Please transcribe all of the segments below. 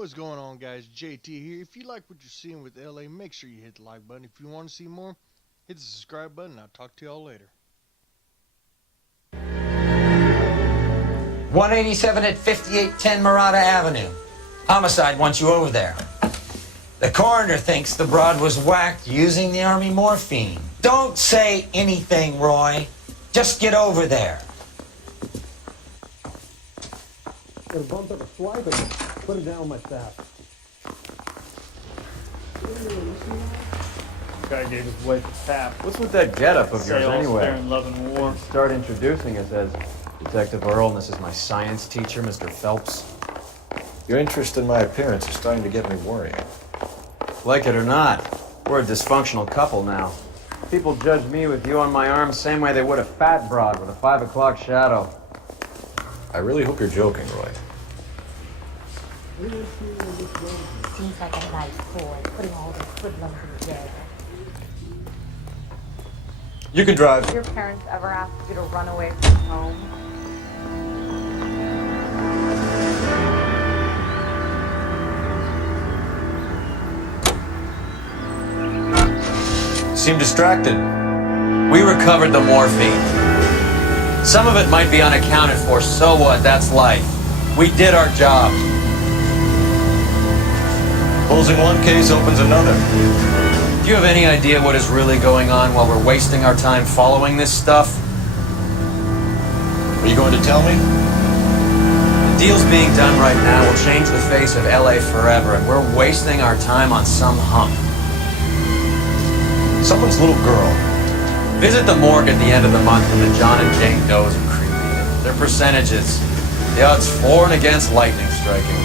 What's going on, guys? JT here. If you like what you're seeing with LA, make sure you hit the like button. If you want to see more, hit the subscribe button. I'll talk to y'all later. 187 at 5810 Murata Avenue. Homicide wants you over there. The coroner thinks the broad was whacked using the army morphine. Don't say anything, Roy. Just get over there. Got a bump up a swipe and put it down with my staff. Guy gave his wife a tap. What's with that getup of yours anyway? Fair in love and war. Start introducing us as Detective Earl, and this is my science teacher, Mr. Phelps. Your interest in my appearance is starting to get me worrying. Like it or not, we're a dysfunctional couple now. People judge me with you on my arm same way they would a fat broad with a 5 o'clock shadow. I really hope you're joking, Roy. Seems like a nice boy, putting all the hoodlums together. You can drive. Did your parents ever ask you to run away from home? Seem distracted. We recovered the morphine. Some of it might be unaccounted for, so what? That's life. We did our job. Closing one case opens another. Do you have any idea what is really going on while we're wasting our time following this stuff? Are you going to tell me? The deals being done right now will change the face of LA forever, and we're wasting our time on some hump. Someone's little girl. Visit the morgue at the end of the month when the John and Jane Does are cremated. Their percentages. The odds for and against lightning striking.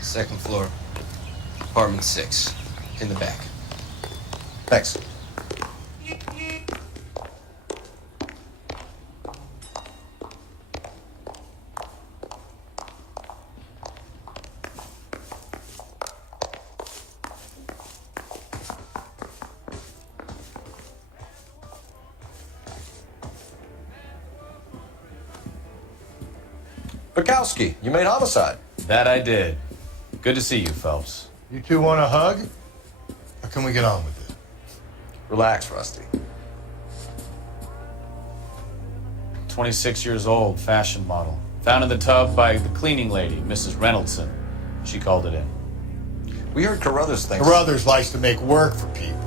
Second floor, apartment 6, in the back. Thanks. Bukowski, you made homicide. That I did. Good to see you, Phelps. You two want a hug? Or can we get on with it? Relax, Rusty. 26 years old, fashion model. Found in the tub by the cleaning lady, Mrs. Reynoldson. She called it in. We heard Carruthers thinks... Carruthers likes to make work for people.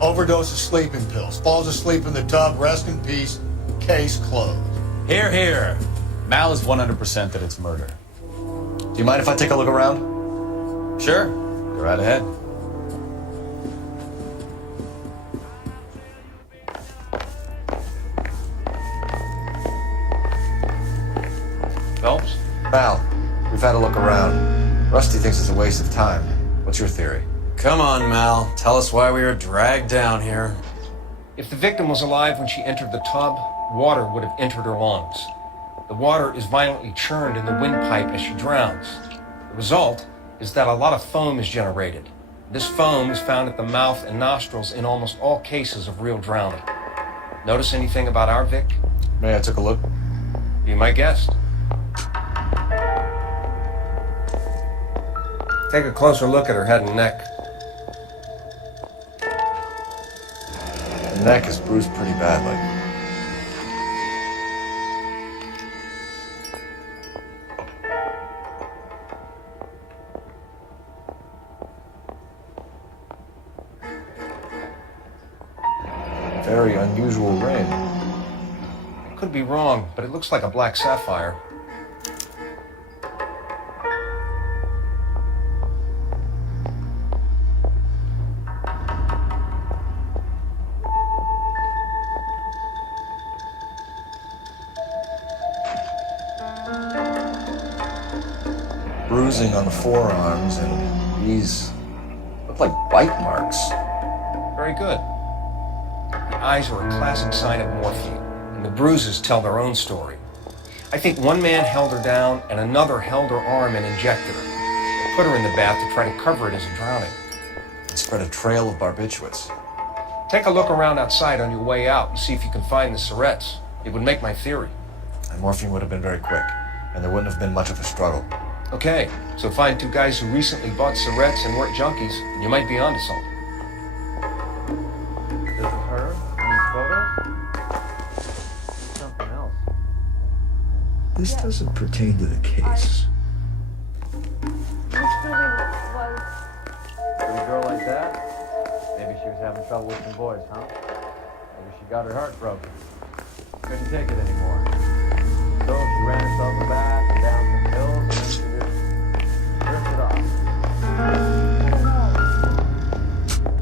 Overdose of sleeping pills. Falls asleep in the tub. Rest in peace. Case closed. Here, here. Mal is 100% that it's murder. Do you mind if I take a look around? Sure. Go right ahead. Phelps? Mal, we've had a look around. Rusty thinks it's a waste of time. What's your theory? Come on, Mal. Tell us why we were dragged down here. If the victim was alive when she entered the tub, water would have entered her lungs. The water is violently churned in the windpipe as she drowns. The result is that a lot of foam is generated. This foam is found at the mouth and nostrils in almost all cases of real drowning. Notice anything about our Vic? May I take a look? Be my guest. Take a closer look at her head and neck. The neck is bruised pretty badly. Very unusual ring. I could be wrong, but it looks like a black sapphire. Bruising on the forearms, and these look like bite marks. Very good. The eyes are a classic sign of morphine, and the bruises tell their own story. I think one man held her down and another held her arm and injected her. They put her in the bath to try to cover it as a drowning. It spread a trail of barbiturates. Take a look around outside on your way out and see if you can find the syrettes. It would make my theory. And morphine would have been very quick, and there wouldn't have been much of a struggle. Okay, so find two guys who recently bought syrettes and weren't junkies, and you might be onto something. This is her in these photos? Something else. This doesn't pertain to the case. Miss Julie was... With a girl like that? Maybe she was having trouble with some boys, huh? Maybe she got her heart broken. Couldn't take it anymore. So she ran herself a bath and down some pills, and then she just drifted off. I don't know.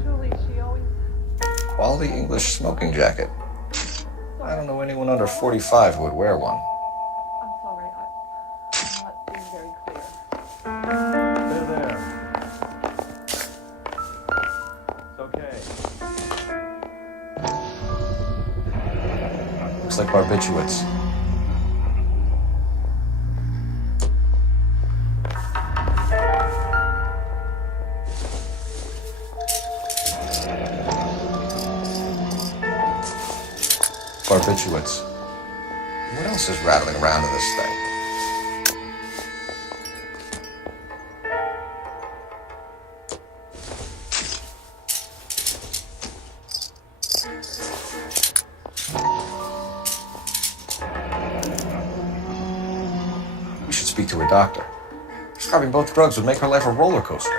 Julie, she always... Quality English smoking jacket. I don't know anyone under 45 who would wear one. I'm sorry, I'm not being very clear. Stay there. It's okay. Looks like barbiturates. Barbiturates. What else is rattling around in this thing? We should speak to her doctor. Prescribing both drugs would make her life a roller coaster.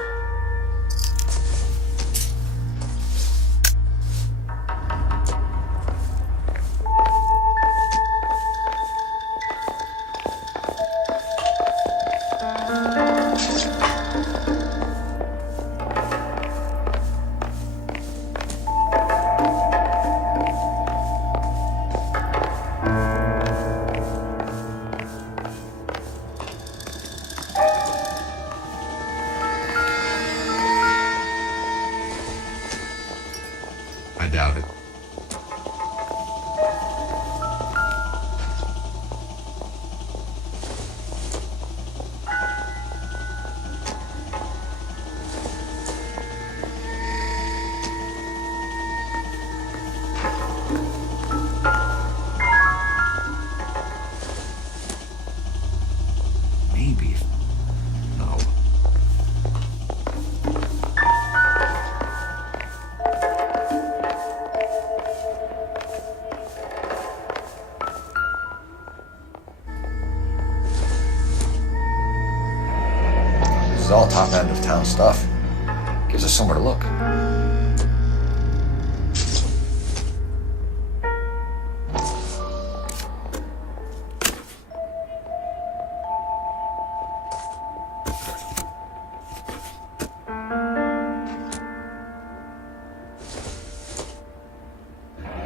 I doubt it. Maybe. No. This is all top end of town stuff. Gives us somewhere to look.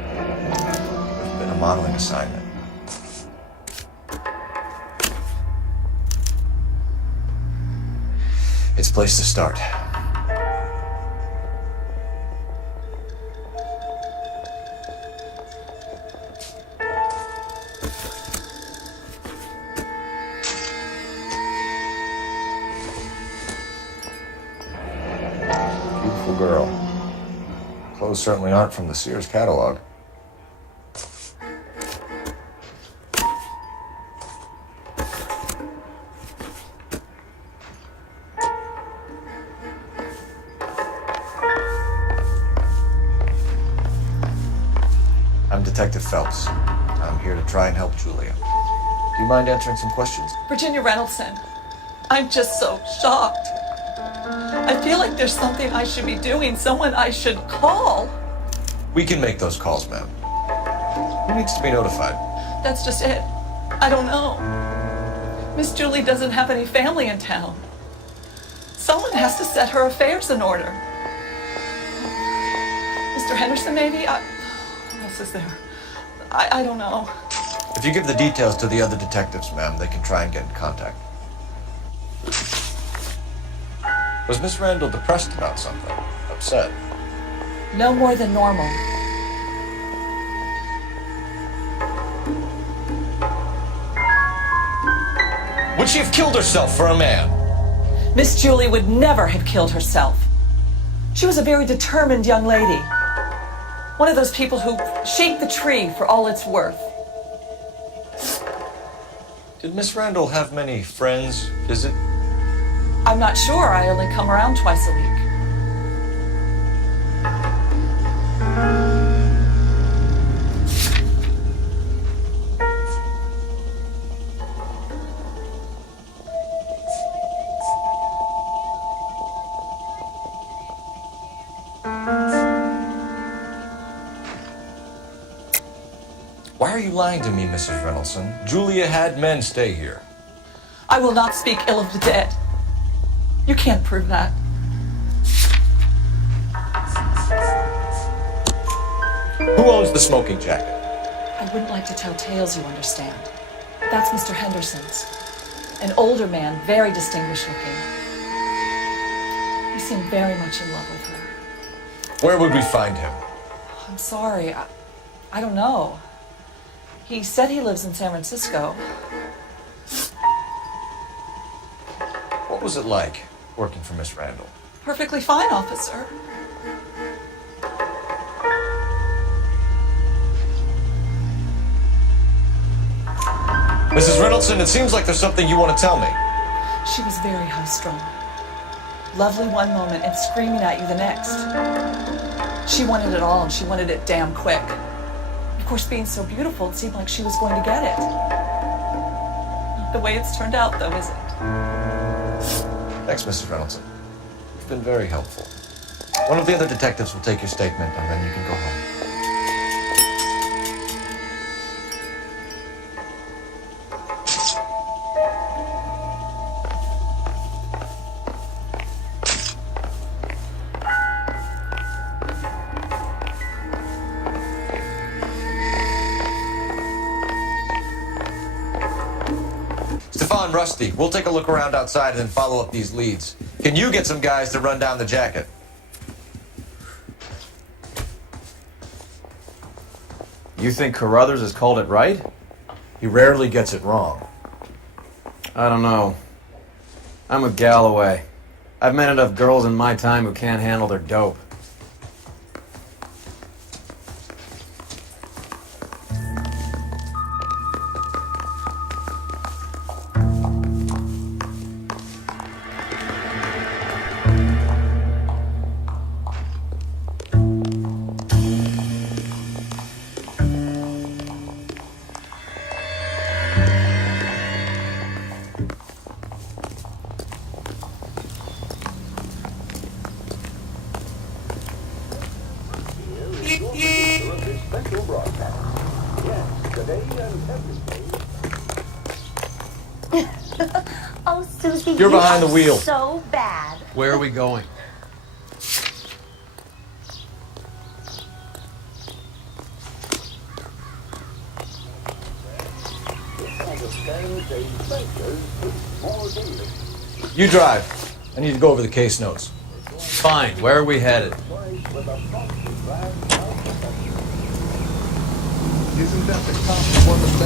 It's been a modeling assignment. It's a place to start. Beautiful girl. Clothes certainly aren't from the Sears catalog. I'm Detective Phelps. I'm here to try and help Julia. Do you mind answering some questions? Virginia Reynoldson, I'm just so shocked. I feel like there's something I should be doing, someone I should call. We can make those calls, ma'am. Who needs to be notified? That's just it. I don't know. Miss Julie doesn't have any family in town. Someone has to set her affairs in order. Mr. Henderson, maybe? Who else is there? I don't know. If you give the details to the other detectives, ma'am, they can try and get in contact. Was Miss Randall depressed about something? Upset? No more than normal. Would she have killed herself for a man? Miss Julie would never have killed herself. She was a very determined young lady. One of those people who shape the tree for all it's worth. Did Miss Randall have many friends visit? I'm not sure. I only come around twice a week. Why are you lying to me, Mrs. Reynoldsson? Julia had men stay here. I will not speak ill of the dead. You can't prove that. Who owns the smoking jacket? I wouldn't like to tell tales, you understand. But that's Mr. Henderson's. An older man, very distinguished looking. He seemed very much in love with her. Where would we find him? I'm sorry. I don't know. He said he lives in San Francisco. What was it like working for Miss Randall? Perfectly fine, officer. Mrs. Reynoldsson, it seems like there's something you want to tell me. She was very high-strung. Lovely one moment and screaming at you the next. She wanted it all, and she wanted it damn quick. Of course, being so beautiful, it seemed like she was going to get it. Not the way it's turned out, though, is it? Thanks, Mrs. Reynoldsson. You've been very helpful. One of the other detectives will take your statement, and then you can go home. Stefan, Rusty, we'll take a look around outside and then follow up these leads. Can you get some guys to run down the jacket? You think Carruthers has called it right? He rarely gets it wrong. I don't know. I'm with Galloway. I've met enough girls in my time who can't handle their dope. Oh, Susie, You're behind the wheel. So bad. Where are we going? You drive. I need to go over the case notes. Fine. Where are we headed?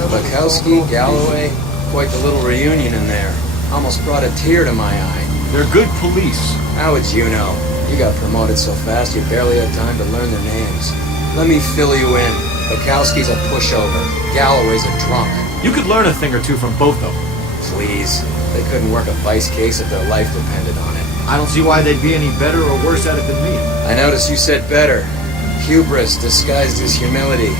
Bukowski, Galloway, quite the little reunion in there. Almost brought a tear to my eye. They're good police. How would you know? You got promoted so fast you barely had time to learn their names. Let me fill you in. Bukowski's a pushover. Galloway's a drunk. You could learn a thing or two from both of them. Please. They couldn't work a vice case if their life depended on it. I don't see why they'd be any better or worse at it than me. I notice you said better. Hubris disguised as humility.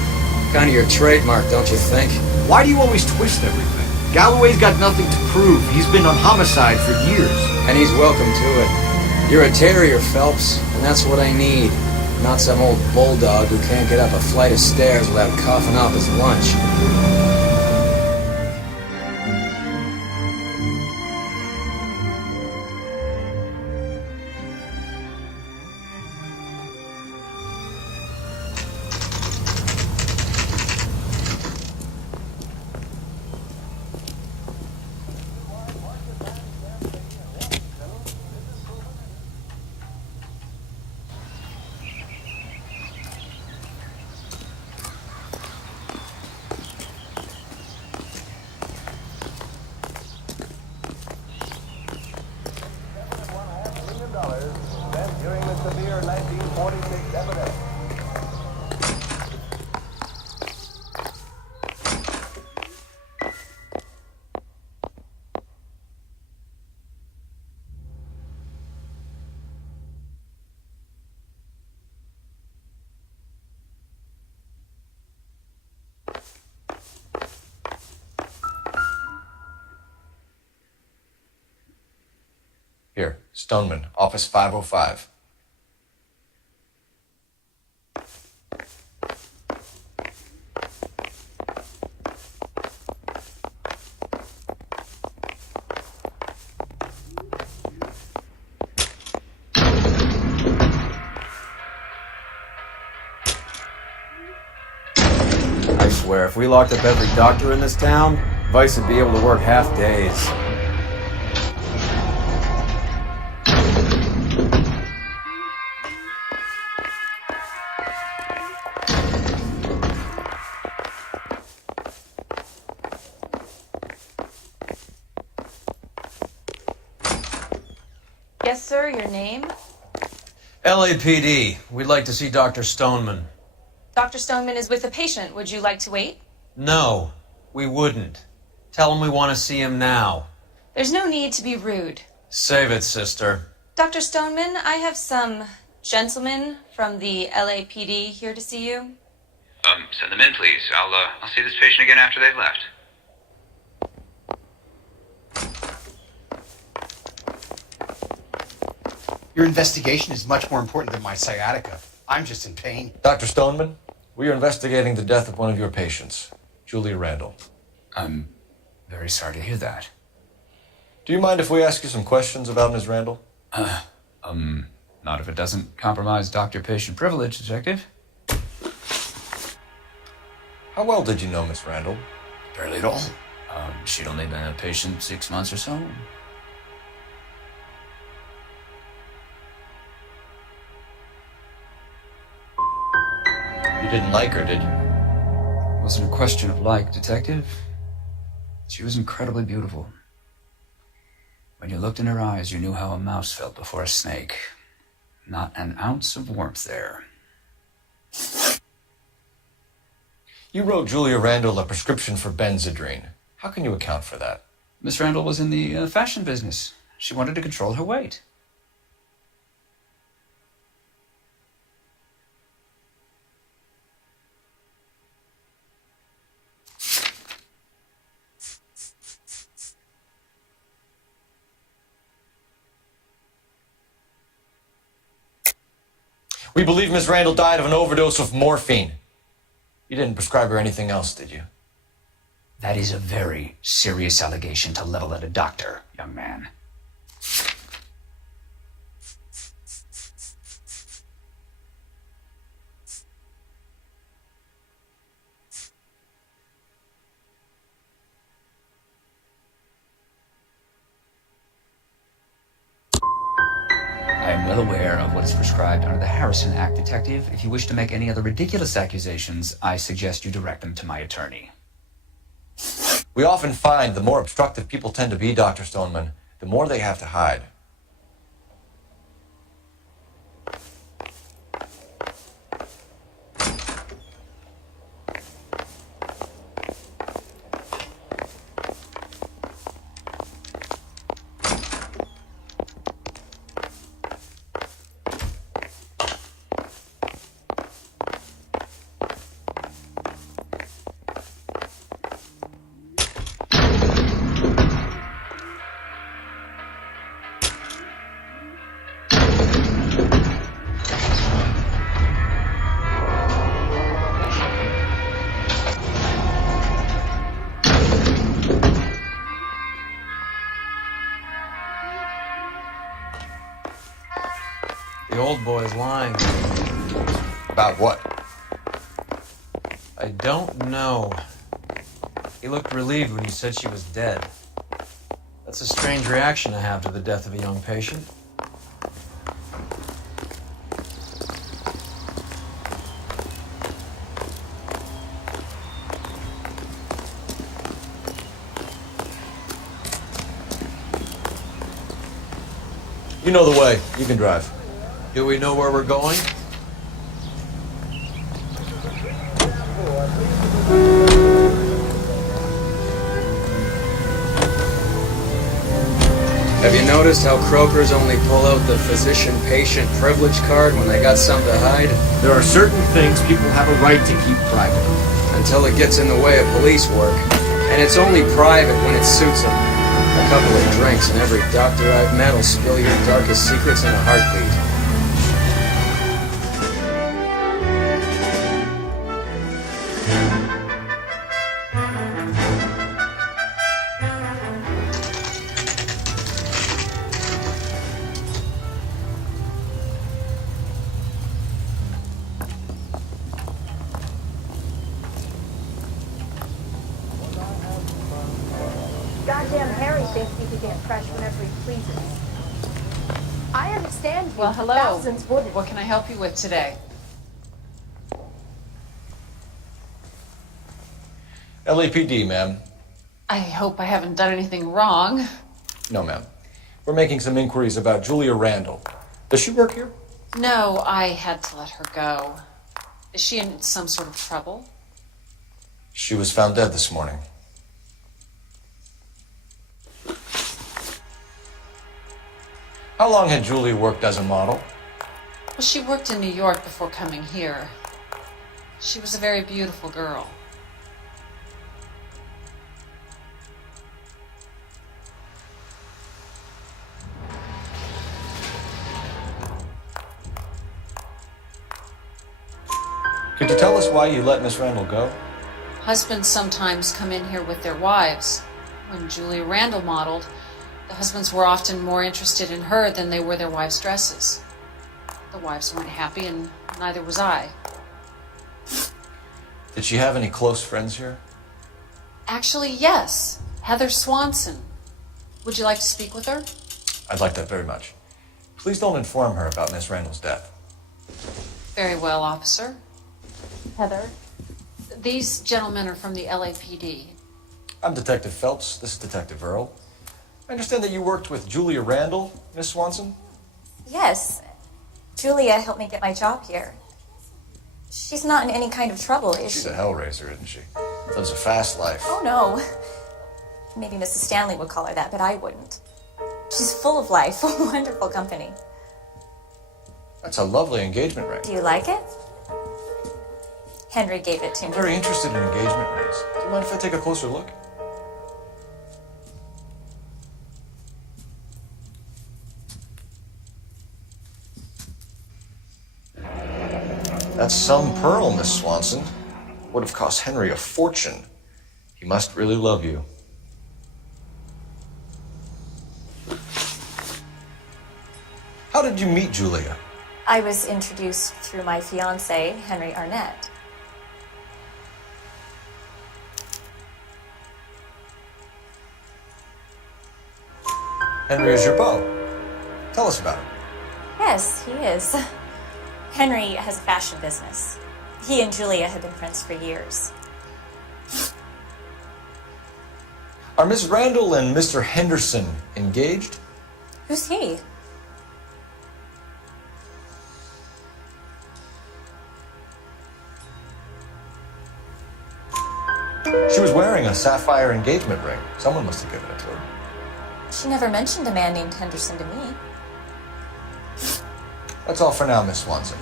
Kind of your trademark, don't you think? Why do you always twist everything? Galloway's got nothing to prove. He's been on homicide for years. And he's welcome to it. You're a terrier, Phelps, and that's what I need. Not some old bulldog who can't get up a flight of stairs without coughing off his lunch. 46 evidence. Here, Stoneman, office 505. I swear, if we locked up every doctor in this town, Vice would be able to work half days. Yes, sir, your name? LAPD. We'd like to see Dr. Stoneman. Dr. Stoneman is with a patient. Would you like to wait? No, we wouldn't. Tell him we want to see him now. There's no need to be rude. Save it, sister. Dr. Stoneman, I have some gentlemen from the LAPD here to see you. Send them in, please. I'll see this patient again after they've left. Your investigation is much more important than my sciatica. I'm just in pain. Dr. Stoneman, we are investigating the death of one of your patients, Julia Randall. I'm very sorry to hear that. Do you mind if we ask you some questions about Ms. Randall? Not if it doesn't compromise doctor-patient privilege, Detective. How well did you know Miss Randall? Barely at all. She'd only been a patient 6 months or so. You didn't like her, did you? It wasn't a question of like, Detective. She was incredibly beautiful. When you looked in her eyes, you knew how a mouse felt before a snake. Not an ounce of warmth there. You wrote Julia Randall a prescription for Benzedrine. How can you account for that? Miss Randall was in the fashion business. She wanted to control her weight. We believe Miss Randall died of an overdose of morphine. You didn't prescribe her anything else, did you? That is a very serious allegation to level at a doctor, young man. I am well aware of what is prescribed under the Harrison Act, Detective. If you wish to make any other ridiculous accusations, I suggest you direct them to my attorney. We often find the more obstructive people tend to be, Dr. Stoneman, the more they have to hide. The old boy's lying. About what? I don't know. He looked relieved when you said she was dead. That's a strange reaction to have to the death of a young patient. You know the way. You can drive. Do we know where we're going? Have you noticed how croakers only pull out the physician-patient privilege card when they got something to hide? There are certain things people have a right to keep private. Until it gets in the way of police work. And it's only private when it suits them. A couple of drinks and every doctor I've met will spill your darkest secrets in a heartbeat. Goddamn Harry thinks he can get fresh whenever he pleases. I understand you. Well, hello. Thousands wouldn't. What can I help you with today? LAPD, ma'am. I hope I haven't done anything wrong. No, ma'am. We're making some inquiries about Julia Randall. Does she work here? No, I had to let her go. Is she in some sort of trouble? She was found dead this morning. How long had Julia worked as a model? Well, she worked in New York before coming here. She was a very beautiful girl. Could you tell us why you let Miss Randall go? Husbands sometimes come in here with their wives. When Julia Randall modeled, the husbands were often more interested in her than they were their wives' dresses. The wives weren't happy, and neither was I. Did she have any close friends here? Actually, yes. Heather Swanson. Would you like to speak with her? I'd like that very much. Please don't inform her about Miss Randall's death. Very well, officer. Heather? These gentlemen are from the LAPD. I'm Detective Phelps. This is Detective Earl. I understand that you worked with Julia Randall, Miss Swanson? Yes. Julia helped me get my job here. She's not in any kind of trouble, is She's she? a hellraiser, isn't she? Lives a fast life. Oh, no. Maybe Mrs. Stanley would call her that, but I wouldn't. She's full of life, a wonderful company. That's a lovely engagement ring. Do you like it? Henry gave it to I'm me. very interested in engagement rings. Do you mind if I take a closer look? That's some pearl, Miss Swanson. Would have cost Henry a fortune. He must really love you. How did you meet Julia? I was introduced through my fiancé, Henry Arnett. Henry is your beau. Tell us about him. Yes, he is. Henry has a fashion business. He and Julia have been friends for years. Are Miss Randall and Mr. Henderson engaged? Who's he? She was wearing a sapphire engagement ring. Someone must have given it to her. She never mentioned a man named Henderson to me. That's all for now, Miss Swanson.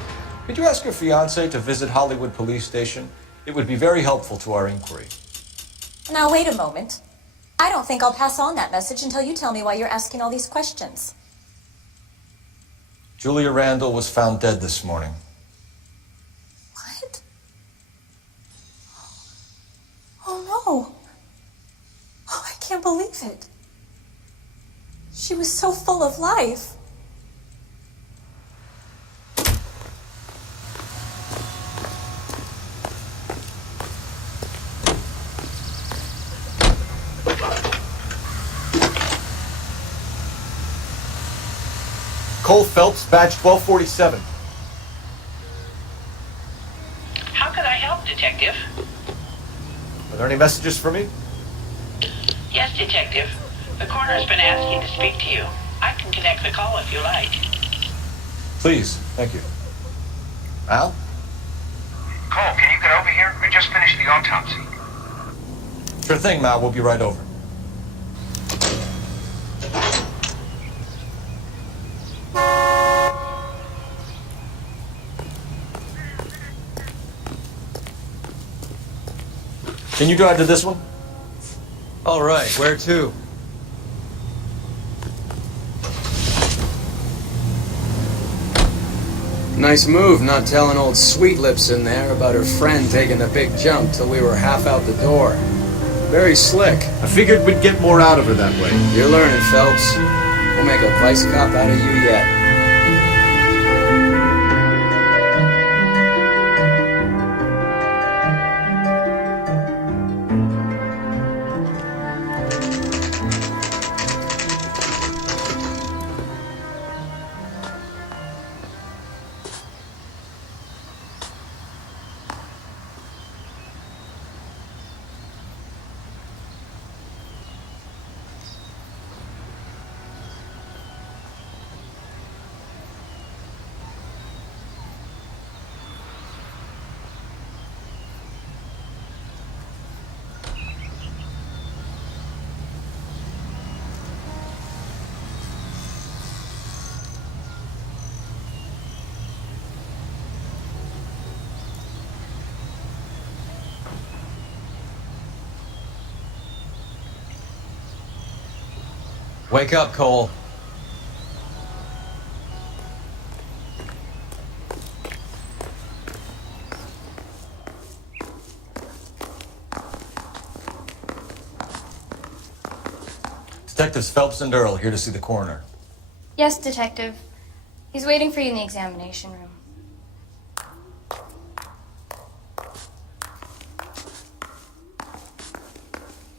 Could you ask your fiancé to visit Hollywood Police Station? It would be very helpful to our inquiry. Now, wait a moment. I don't think I'll pass on that message until you tell me why you're asking all these questions. Julia Randall was found dead this morning. What? Oh, no. Oh, I can't believe it. She was so full of life. Cole Phelps, badge 1247. How can I help, Detective? Are there any messages for me? Yes, Detective. The coroner's been asking to speak to you. I can connect the call if you like. Please, thank you. Al? Cole, can you get over here? I just finished the autopsy. Sure thing, Mal. We'll be right over. Can you drive to this one? All right, where to? Nice move not telling old Sweet Lips in there about her friend taking the big jump till we were half out the door. Very slick. I figured we'd get more out of her that way. You're learning, Phelps. We'll make a vice cop out of you yet. Wake up, Cole. Detectives Phelps and Earl here to see the coroner. Yes, Detective. He's waiting for you in the examination room.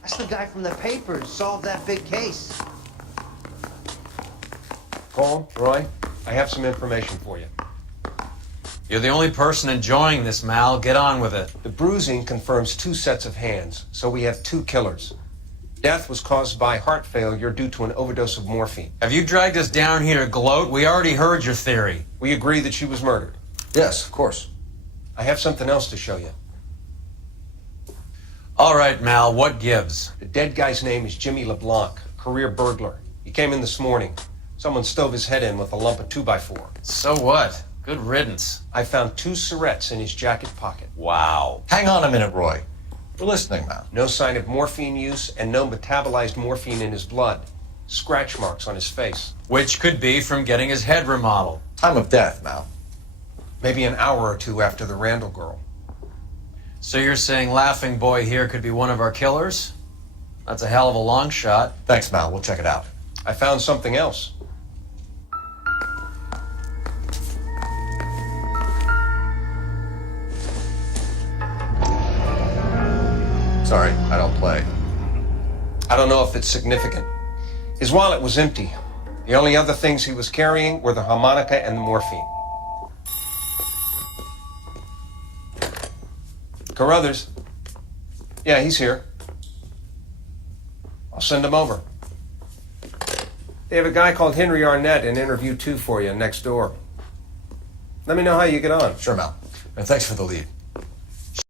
That's the guy from the paper who solved that big case. Cole, Roy, I have some information for you. You're the only person enjoying this, Mal. Get on with it. The bruising confirms 2 sets of hands, so we have 2 killers. Death was caused by heart failure due to an overdose of morphine. Have you dragged us down here to gloat? We already heard your theory. We agree that she was murdered. Yes, of course. I have something else to show you. All right, Mal, what gives? The dead guy's name is Jimmy LeBlanc, career burglar. He came in this morning. Someone stove his head in with a lump of 2x4. So what? Good riddance. I found 2 cigarettes in his jacket pocket. Wow. Hang on a minute, Roy. We're listening now. No sign of morphine use and no metabolized morphine in his blood. Scratch marks on his face. Which could be from getting his head remodeled. Time of death, Mal. Maybe an hour or 2 after the Randall girl. So you're saying Laughing Boy here could be one of our killers? That's a hell of a long shot. Thanks, Mal. We'll check it out. I found something else. Sorry, I don't play. I don't know if it's significant. His wallet was empty. The only other things he was carrying were the harmonica and the morphine. Carruthers. Yeah, he's here. I'll send him over. They have a guy called Henry Arnett in interview 2 for you next door. Let me know how you get on. Sure, Mal. And thanks for the lead.